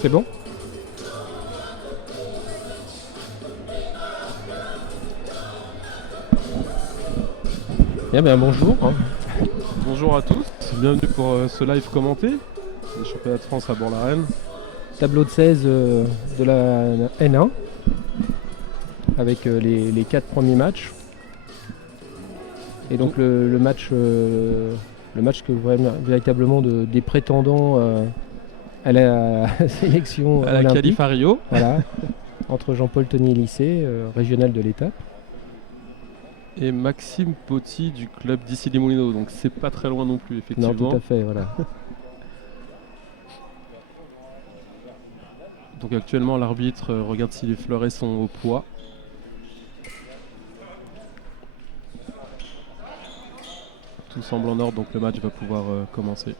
C'est bon? Bien, bonjour. Bonjour à tous, bienvenue pour ce live commenté des championnats de France à Bourg-la-Reine. Tableau de 16 de la N1 avec les 4 premiers matchs. Et donc le match que véritablement des prétendants à la sélection à la olympique. qualif à Rio. Voilà, entre Jean-Paul Tony lycée, régional de l'étape. Et Maxime Poty du club d'Issy-les-Moulineaux, donc c'est pas très loin non plus, effectivement. Non, tout à fait, voilà. Donc actuellement l'arbitre regarde si les fleurets sont au poids. Tout semble en ordre, donc le match va pouvoir commencer.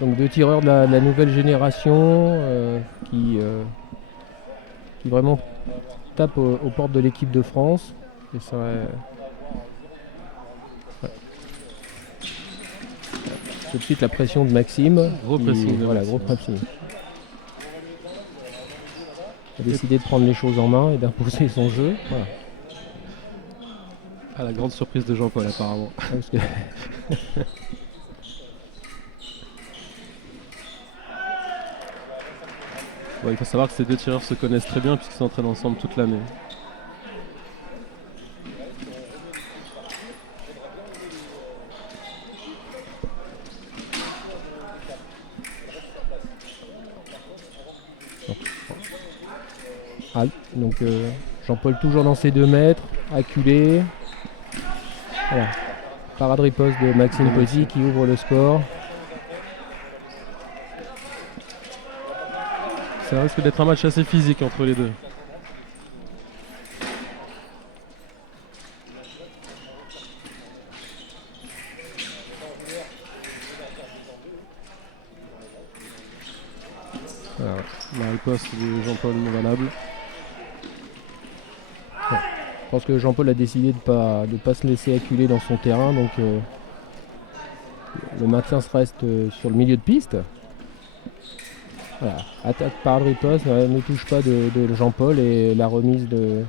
Donc 2 tireurs de la nouvelle génération qui vraiment tapent aux portes de l'équipe de France. Et ça, tout de suite la pression de Maxime. Gros pressing. Voilà, gros pressing. Il a décidé de prendre les choses en main et d'imposer son jeu. Voilà. À la grande surprise de Jean-Paul apparemment. Parce que Bon, il faut savoir que ces deux tireurs se connaissent très bien puisqu'ils s'entraînent ensemble toute l'année. Donc Jean-Paul toujours dans ses 2 mètres, acculé. Voilà. Parade riposte de Maxime Poty qui ouvre le score. Ça risque d'être un match assez physique entre les deux. Voilà. La riposte de Jean-Paul non valable. Je pense que Jean-Paul a décidé de pas se laisser acculer dans son terrain, donc le maintien se reste sur le milieu de piste. Voilà. Attaque par riposte, ne touche pas de Jean-Paul et la remise de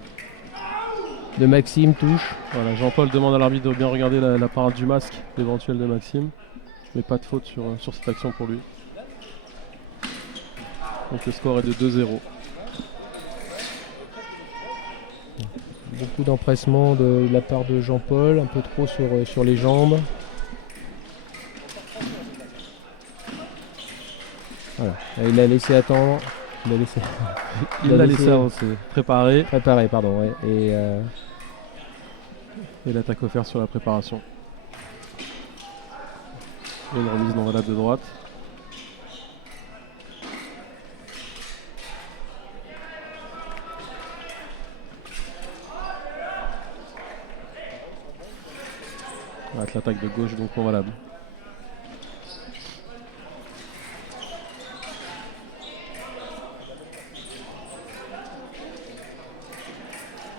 Maxime touche. Voilà, Jean-Paul demande à l'arbitre de bien regarder la parade du masque éventuelle de Maxime. Mais pas de faute sur cette action pour lui. Donc le score est de 2-0. Beaucoup d'empressement de la part de Jean-Paul, un peu trop sur les jambes. Voilà. Il l'a laissé attendre. Il l'a laissé avancer. Préparé. Préparé, pardon. Ouais. Et l'attaque offerte sur la préparation. Et une remise non valable de droite. Avec l'attaque de gauche donc non valable.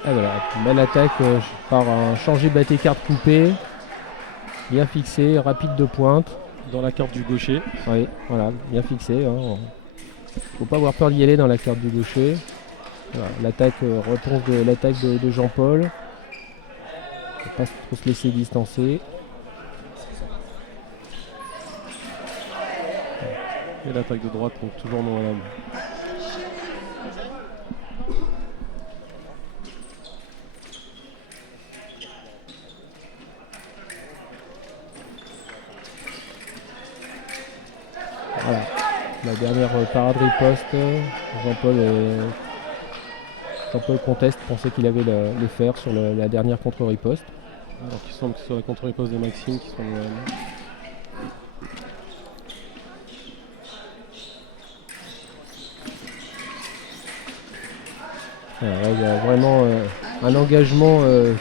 Et voilà, belle attaque par un changé batté carte coupé. Bien fixé, rapide de pointe. Dans la carte du gaucher. Oui, voilà, bien fixé. Faut pas avoir peur d'y aller dans la carte du gaucher. Voilà, l'attaque, réponse de l'attaque de Jean-Paul. Faut pas trop se laisser distancer. Et l'attaque de droite, donc toujours non valable. Voilà, la dernière parade riposte. Jean-Paul conteste, pensait qu'il avait le faire sur la dernière contre-riposte. Alors qu'il semble que ce soit la contre-riposte de Maxime qui soit non valable. Voilà, il y a vraiment un engagement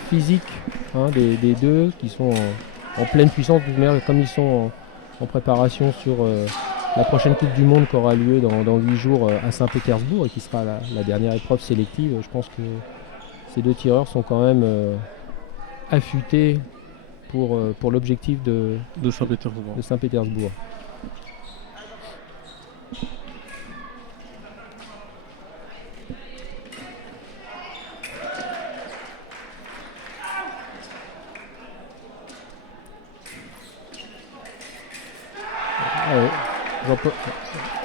physique des deux qui sont en pleine puissance, comme ils sont en préparation sur la prochaine Coupe du Monde qui aura lieu dans 8 jours à Saint-Pétersbourg et qui sera la dernière épreuve sélective. Je pense que ces deux tireurs sont quand même affûtés pour l'objectif de Saint-Pétersbourg. Saint-Pétersbourg.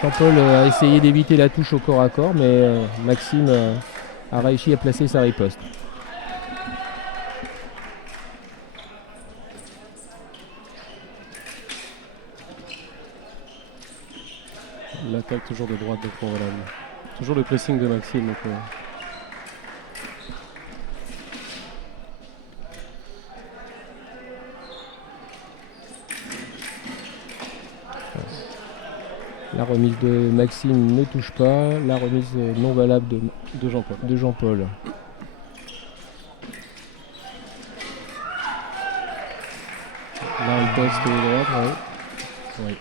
Jean-Paul a essayé d'éviter la touche au corps à corps, mais Maxime a réussi à placer sa riposte. L'attaque toujours de droite de Pont-Valable. Toujours le pressing de Maxime. Donc, La remise de Maxime ne touche pas. La remise non valable de Jean-Paul. La riposte droite, oui.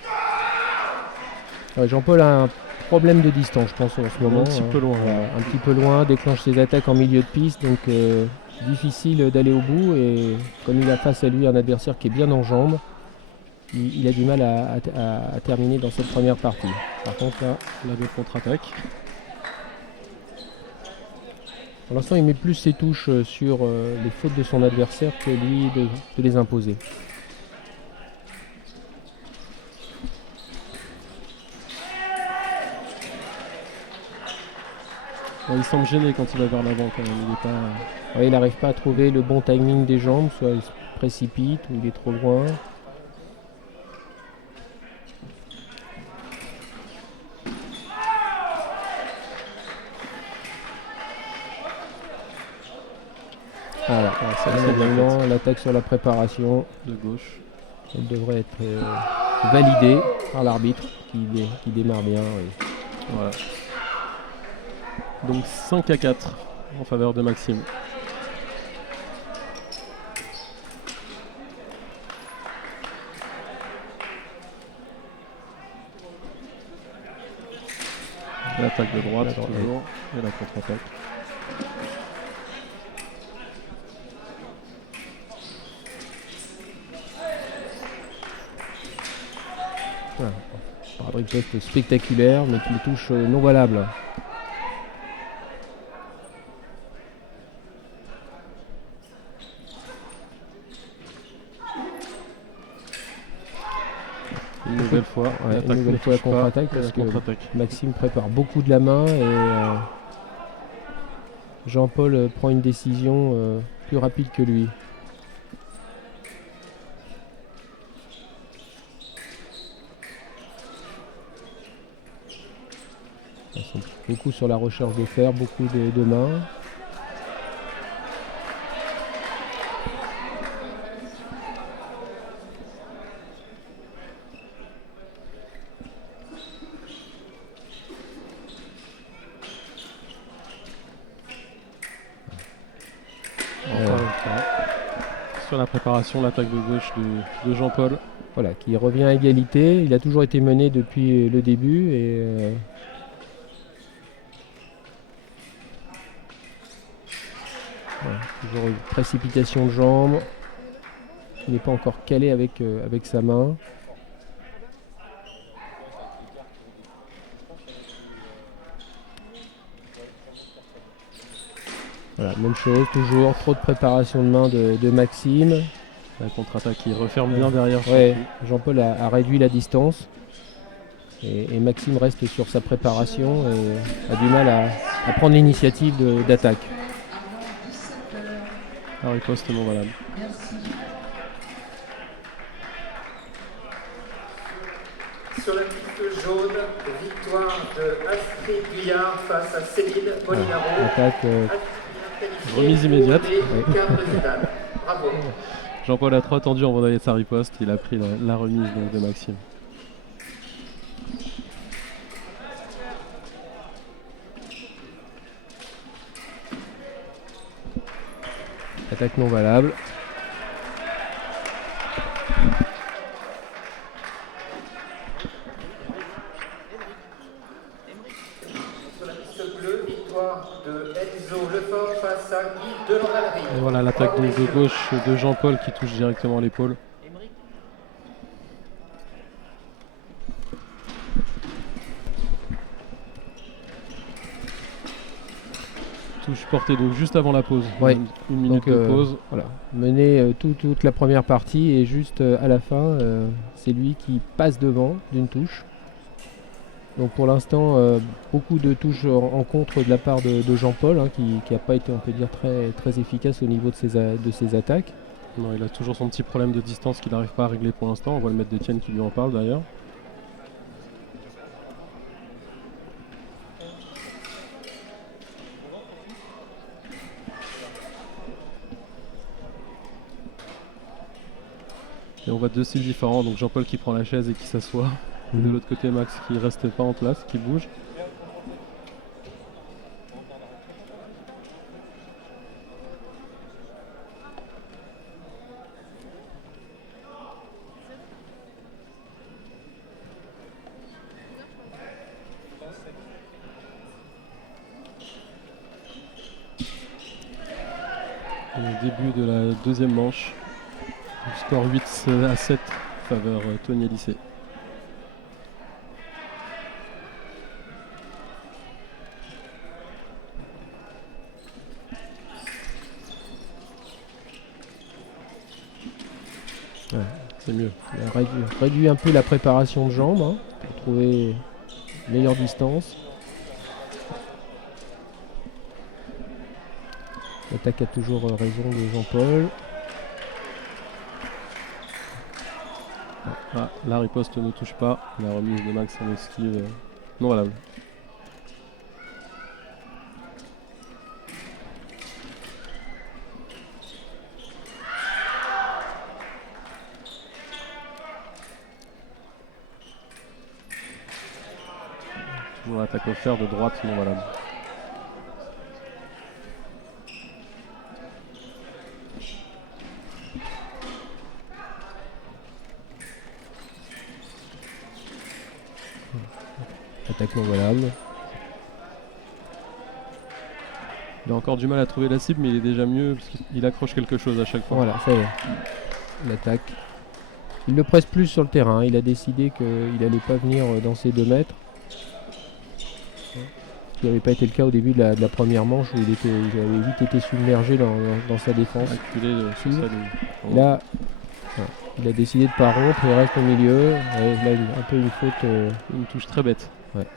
Ouais, Jean-Paul a un problème de distance, je pense, en ce moment. Un petit peu loin. Un petit peu loin, déclenche ses attaques en milieu de piste, donc difficile d'aller au bout. Et comme il a face à lui un adversaire qui est bien en jambes, il a du mal à terminer dans cette première partie. Par contre, là, la de contre-attaque. Pour l'instant, il met plus ses touches sur les fautes de son adversaire que lui de les imposer. Ouais, il semble gêné quand il va vers l'avant quand même. Il n'arrive pas à trouver le bon timing des jambes, soit il se précipite ou il est trop loin. Voilà, l'attaque sur la préparation de gauche. Elle devrait être validée par l'arbitre qui démarre bien. Oui. Voilà. Donc 5-4 en faveur de Maxime. L'attaque de droite toujours et la contre-attaque. Par un riposte spectaculaire, mais qui touche non valable. Une nouvelle fois la contre-attaque parce que Maxime prépare beaucoup de la main et Jean-Paul prend une décision plus rapide que lui. Ils sont beaucoup sur la recherche de fer, beaucoup de mains. Sur la préparation, l'attaque de gauche de Jean-Paul. Voilà, qui revient à égalité. Il a toujours été mené depuis le début et toujours une précipitation de jambes. Il n'est pas encore calé avec sa main. Voilà, même chose, toujours trop de préparation de main de Maxime. La contre-attaque qui referme bien derrière. Ouais, Jean-Paul a réduit la distance et Maxime reste sur sa préparation et a du mal à prendre l'initiative d'attaque. La riposte non valable. Sur la piste jaune, victoire de Astrid Guillard face à Céline Molinaro. Attaque. Remise immédiate. Bravo. Jean-Paul a trop attendu avant d'aller de sa riposte. Il a pris la remise donc, de Maxime. Attaque non valable. Sur la piste bleue, victoire de Enzo Lefort face à Guy Delandalerie. Et voilà l'attaque donc de gauche de Jean-Paul qui touche directement à l'épaule. Touche portée donc juste avant la pause. Ouais. Une minute Donc, de pause. Voilà, mener toute la première partie et juste à la fin, c'est lui qui passe devant d'une touche. Donc pour l'instant, beaucoup de touches en contre de la part de Jean-Paul, hein, qui n'a pas été, on peut dire, très efficace au niveau de ses attaques. Non, il a toujours son petit problème de distance qu'il n'arrive pas à régler pour l'instant. On voit le maître d'Étienne qui lui en parle d'ailleurs. Et on voit deux styles différents, donc Jean-Paul qui prend la chaise et qui s'assoit. Et de l'autre côté Max qui reste pas en place, qui bouge. Au début de la deuxième manche, le score 8-7 faveur Tony Lycée. Ouais. C'est mieux. Il a réduit un peu la préparation de jambes, hein, pour trouver une meilleure distance. L'attaque a toujours raison de Jean-Paul. Ah, la riposte ne touche pas. La remise de Max en esquive non valable. Toujours l'attaque offerte de droite non valable. Attaque non valable. Il a encore du mal à trouver la cible, mais il est déjà mieux parce qu'il accroche quelque chose à chaque fois. Voilà, ça y est. L'attaque. Il le presse plus sur le terrain. Il a décidé qu'il n'allait pas venir dans ses 2 mètres. Ce qui n'avait pas été le cas au début de la première manche où il avait vite été submergé dans sa défense. Acculé sur sa ligne. Là, voilà, il a décidé de ne pas rompre, il reste au milieu. Et là, un peu une faute. Une touche très bête. Ouais.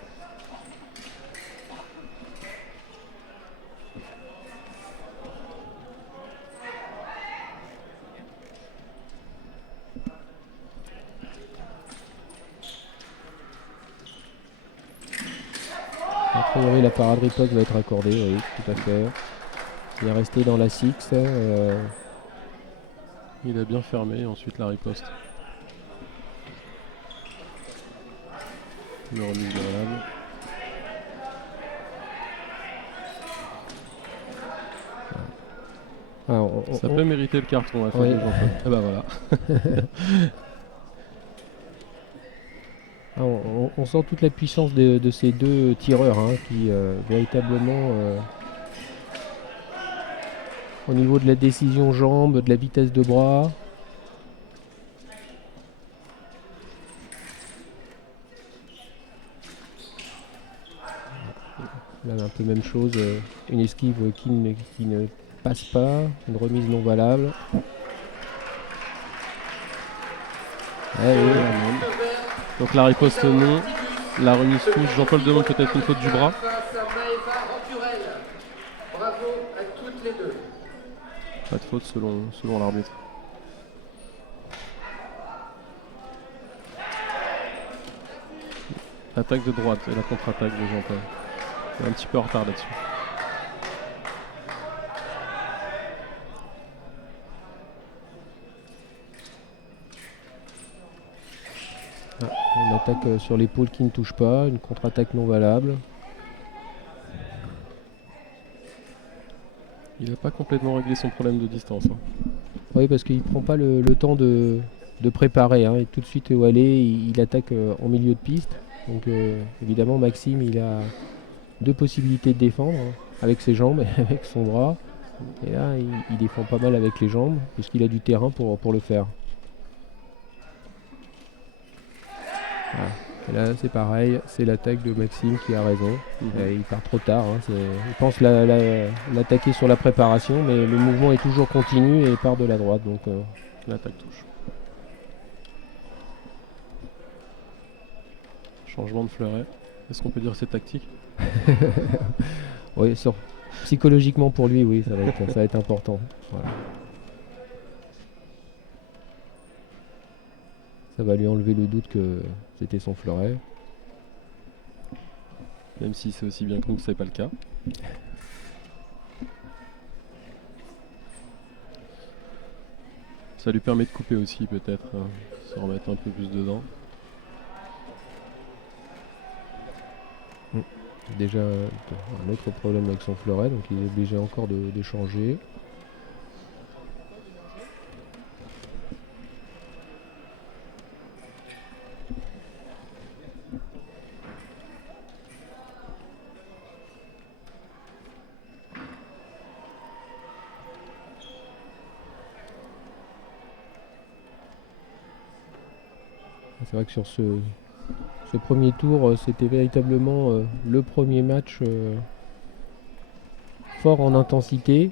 A priori, la parade riposte va être accordée, oui, tout à fait. Il est resté dans la six. Il a bien fermé, ensuite la riposte. Le remise de valable. Ça peut mériter le carton à la fin de Jean-Paul. Ah bah voilà. On sent toute la puissance de ces 2 tireurs, hein, qui véritablement, au niveau de la décision jambe, de la vitesse de bras. Là, un peu même chose, une esquive qui ne passe pas, une remise non valable. Donc la riposte non, la remise touche. Jean-Paul demande peut-être une faute du bras. Bravo à toutes les 2. Pas de faute selon l'arbitre. Attaque de droite et la contre-attaque de Jean-Paul. Il est un petit peu en retard là-dessus. Une attaque sur l'épaule qui ne touche pas, une contre-attaque non valable. Il n'a pas complètement réglé son problème de distance. Hein. Oui, parce qu'il ne prend pas le temps de préparer. Hein, et tout de suite où aller, il attaque en milieu de piste. Donc évidemment, Maxime, il a 2 possibilités de défendre. Hein. avec ses jambes et avec son bras. Et là, il défend pas mal avec les jambes, puisqu'il a du terrain pour le faire. Voilà. Et là, c'est pareil, c'est l'attaque de Maxime qui a raison. Il part trop tard. Hein, il pense l'attaquer sur la préparation, mais le mouvement est toujours continu et il part de la droite. Donc l'attaque touche. Changement de fleuret. Est-ce qu'on peut dire que c'est tactique? Oui, psychologiquement pour lui, oui, ça va être important. Voilà. Ça va lui enlever le doute que c'était son fleuret. Même si c'est aussi bien que nous que c'est pas le cas. Ça lui permet de couper aussi peut-être, se remettre un peu plus dedans. Déjà un autre problème avec son fleuret, donc il est obligé encore de changer. C'est vrai que sur ce premier tour, c'était véritablement le premier match fort en intensité.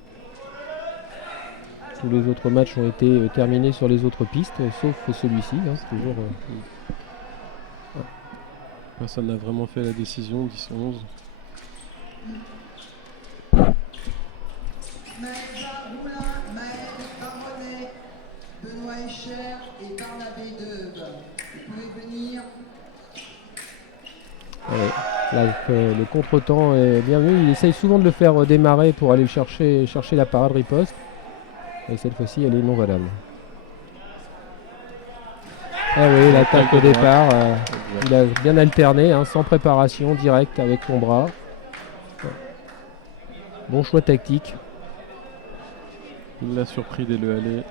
Tous les autres matchs ont été terminés sur les autres pistes, sauf celui-ci. Hein, c'est toujours, Personne n'a vraiment fait la décision, 10-11. Benoît Escher et Barnabé Deuve. Vous pouvez venir. Ouais. Là, le contre-temps est bien mieux. Il essaye souvent de le faire démarrer pour aller chercher la parade riposte. Et cette fois-ci, elle est non valable. Ah oui, l'attaque au départ. Il a bien alterné, hein, sans préparation, direct avec son bras. Bon choix tactique. Il l'a surpris dès le aller.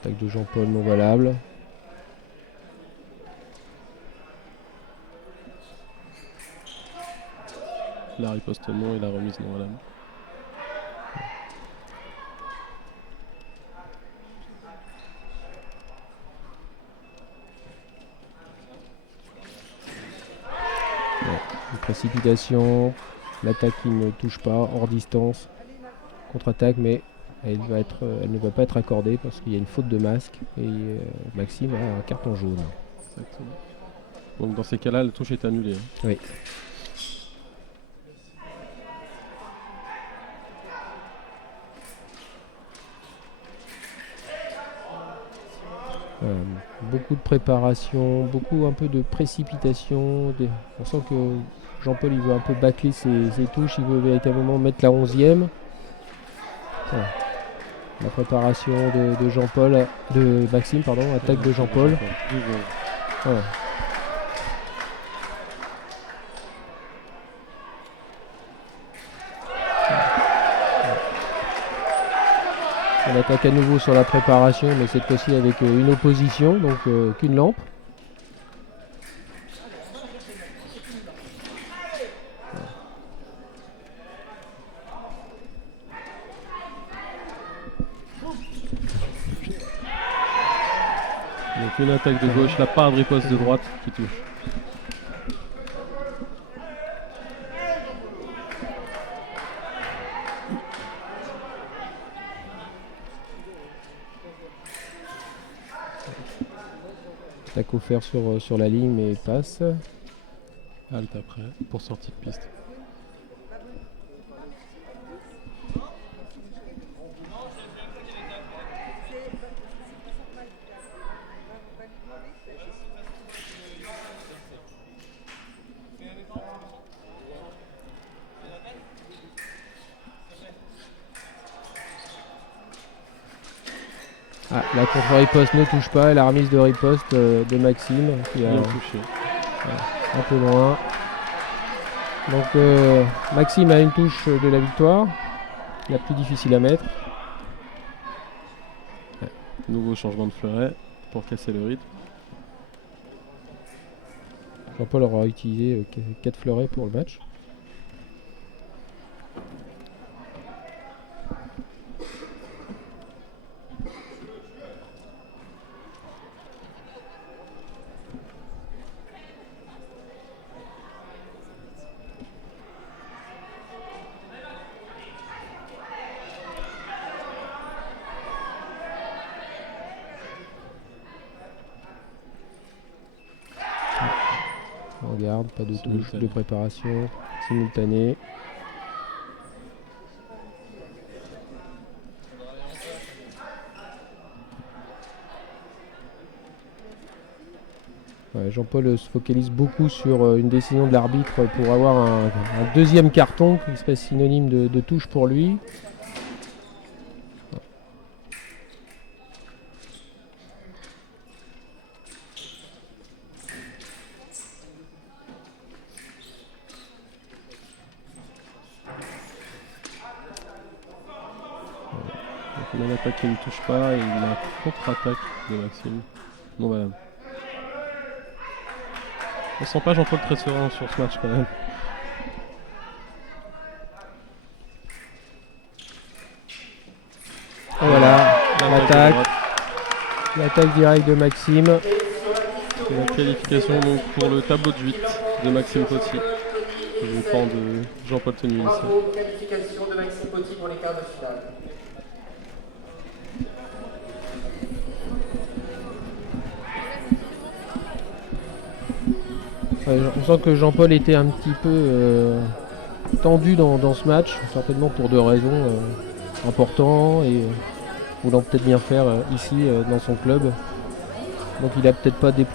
Attaque de Jean-Paul non valable. La riposte non et la remise non valable. Une précipitation, l'attaque qui ne touche pas, hors distance, contre-attaque, mais elle ne va pas être accordée parce qu'il y a une faute de masque et Maxime a un carton jaune. Exactement. Donc dans ces cas-là, la touche est annulée. Hein. Oui. Beaucoup de préparation, un peu de précipitation. On sent que Jean-Paul il veut un peu bâcler ses touches, il veut véritablement mettre la 11e. Voilà. La préparation de Jean-Paul, de Maxime, pardon, attaque de Jean-Paul. Voilà. On attaque à nouveau sur la préparation, mais cette fois-ci avec une opposition, donc qu'une lampe. Donc une attaque de gauche, la part de riposte de droite qui touche. Attaque offert sur la ligne, mais passe. Halte après pour sortie de piste. Ah, la contre-riposte ne touche pas, et la remise de riposte de Maxime qui a touché. Un peu loin. Donc Maxime a une touche de la victoire, la plus difficile à mettre. Nouveau changement de fleuret pour casser le rythme. Jean-Paul aura utilisé 4 fleurets pour le match. On regarde, pas de touche de préparation simultanée. Ouais, Jean-Paul se focalise beaucoup sur une décision de l'arbitre pour avoir un deuxième carton qui serait synonyme de touche pour lui. Donc, l'attaque qui ne touche pas et la contre-attaque de Maxime. Bon bah. On sent pas Jean-Paul très serein sur ce match quand même. Et voilà, l'attaque directe de Maxime. Et la qualification donc pour le tableau de 8 de Maxime Poty. Le camp de Jean-Paul Tenu ici. Bravo, qualification de Maxime Poty pour les quarts de finale. Ouais, on sent que Jean-Paul était un petit peu tendu dans ce match, certainement pour 2 raisons importantes et voulant peut-être bien faire ici dans son club. Donc il a peut-être pas déployé